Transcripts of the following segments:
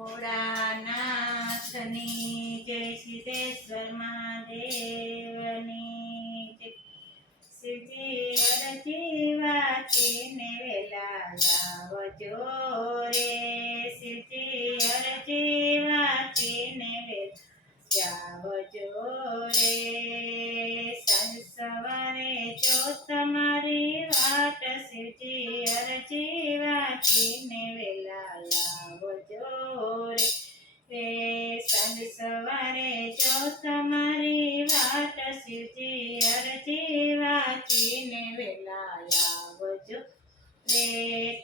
ભોળાનાથની જય સિદ્ધેશ્વર મહાદેવની જય. શિવજી અરજી વાંચીને વેલા આવજો શિવજી અરજી વાંચીને વેલાયા આવજો. રે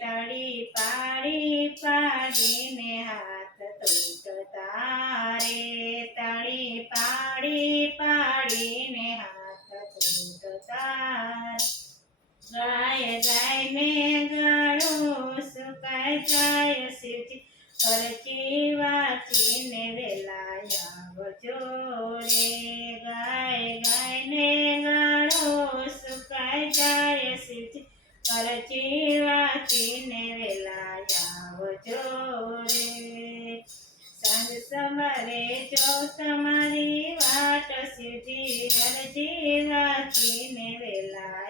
તળી પાડી પાડીને હાથ તૂટતા રે. તળી પાડી પાડીને હાથ તૂટતા ગાય ગાય ને ગળું સુકાય જાય શિવજી. અરજી વાંચીને આવજો રે સાંજ સવારે જો તમારી વાટ સીધી અરજી વેલા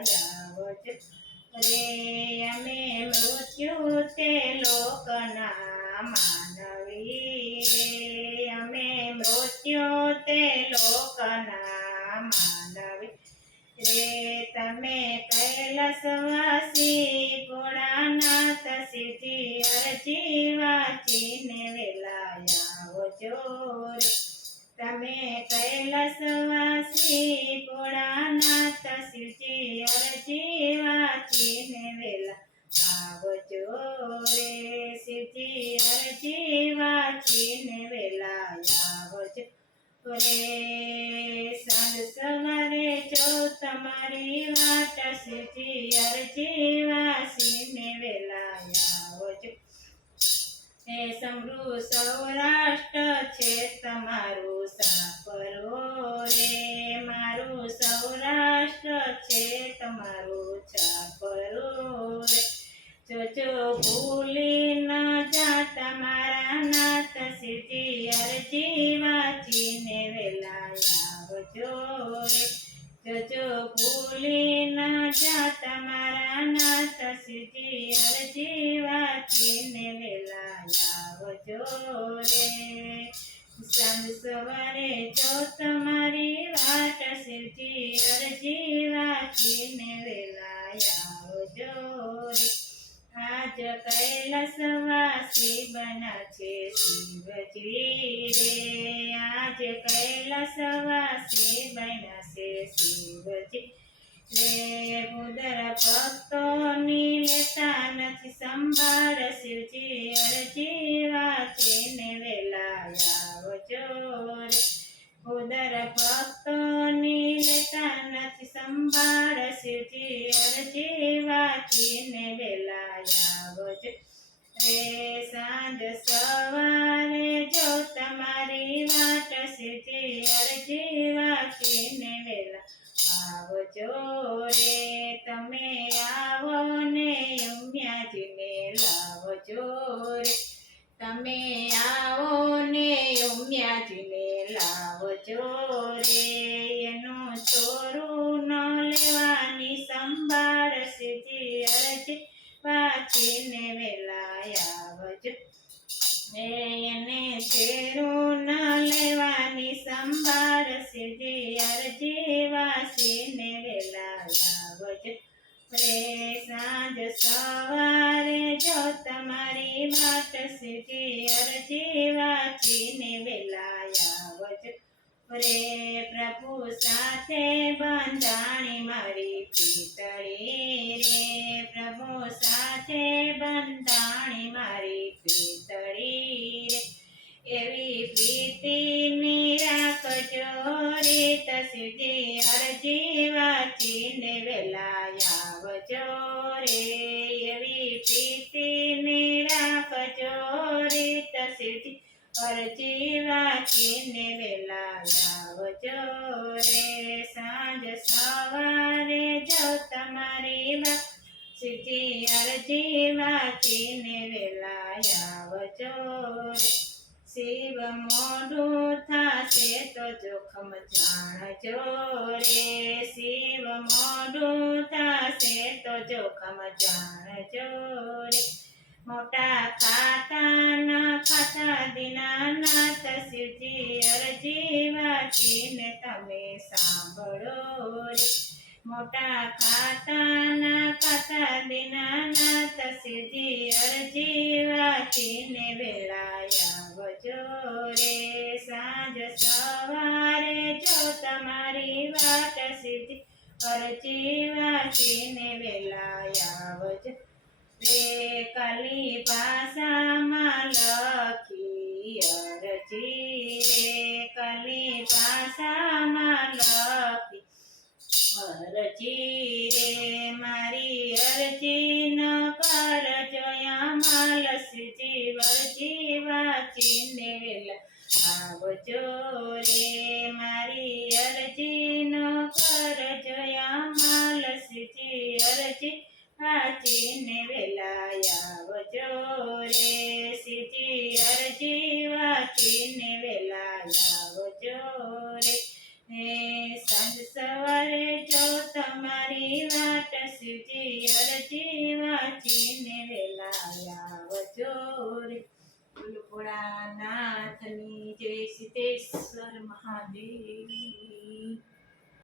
રે અમે મૃત્યુ તે લોકના માનવી. અમે મૃત્યુ તે લોકના માનવી. રે તમે કૈલાસવાસી ભોળાનાથ સિદ્ધિ અરજી વાંચીને વેલા આવજો ચોર. તમે કૈલાસવાસી ભોળાનાથ સિદ્ધિ અરજી વાંચીને વેલા આવો ચોરે. સિદ્ધિ અરજી વાંચીને વેલા આવજો ચોરે. જો તમારી વાટ સીધી અરજી વાસીને વેલાયા એ સમૃ સૌરાષ્ટ્ર છે તમારું સાપરો રે. મારું સૌરાષ્ટ્ર છે તમારું છાપરો રે. જોજો ભૂલી ન જાતા મારા નાથ સીધી અરજી વાંચીને વેલાયા આવજો રે. જોજો ભૂલી ન જા તમારા નાથ સીધી અરજી વાંચીને વેલા આવજો રે. સાંજ સવારે જો તમારી વાટ સીધી અરજી વાંચીને વેલા આવજો આજ કૈલાસવાસી બના છે શિવજી રે આજ કૈલાસવાસી બના છે શિવજી રે ઉદર ભક્તોની લેતા નથી સંભાળ શિવજી અરજી વાંચીને વેલા આવજો રે. ઉદર ભક્તોની સાંજ સવારે જો તમારી વાટ શિવજી અરજી વાંચીને વેલા આવજો રે, તમે આવો ને ઉમિયાજીને લાવજો રે. તમે આવો ને ઉમિયાજીને લાવજો રે. એનું ચોરું ન લેવાની સંભાળ સીધી અરજી વાંચીને વેલા આવજો. એને ન લેવાની સંભાળ સીધી અરજી વાસીને વેલા આવજો રે રે પ્રભુ સાથે બંધાણી મારી પીતળી રે. પ્રભુ સાથે બંધાણી મારી પીતળી રે. એવી પ્રીતિ નિરાકજો રીત સીધી અરજી વાંચીને વેલા આવજો રે. એવી પ્રીતિ નિરાકજો રીત સીધી અરજી વાંચીને વેલા લાવજો રે, સાંજ સવારે જો તમારી માં. સીધી અરજી વાંચીને વેલા આવજો રે. શિવ મોઢું થાશે તો જોખમ જાણજો રે. શિવ મોઢું થશે તો જોખમ જાણજો રે. મોટા ખાતા ન ખાતા દિનાનાથ શિવજી અરજી વાંચીને તમે સાંભળો મોટા ખાતાના ખાતા દિનાનાથ શિવજી અરજી વાંચીને વેળાયા વજો રે. સાંજ સવારે જો તમારી વાત શિવજી અરજી વાંચીને વેળા આવજો. રે કલી ભાષામાં લખી અરજી. રે કાલી ભાષામાં લખી અરજી મારી અરજી ન કર જોયા માલસ વાંચીને વેલા આવજો માટે શિવજી અરજી વાંચીને લાયા વચોરે બોલો ભોળાનાથની જય સિદ્ધેશ્વર મહાદેવ.